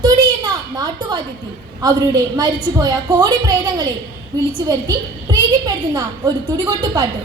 സമുദായക്കാർ തുടിയുന്ന നാട്ടുവാദ്യത്തിൽ അവരുടെ മരിച്ചുപോയ കോടി പ്രേതങ്ങളെ വിളിച്ചു വരുത്തി പ്രീതിപ്പെടുത്തുന്ന ഒരു തുടികൊട്ടുപാട്ട്.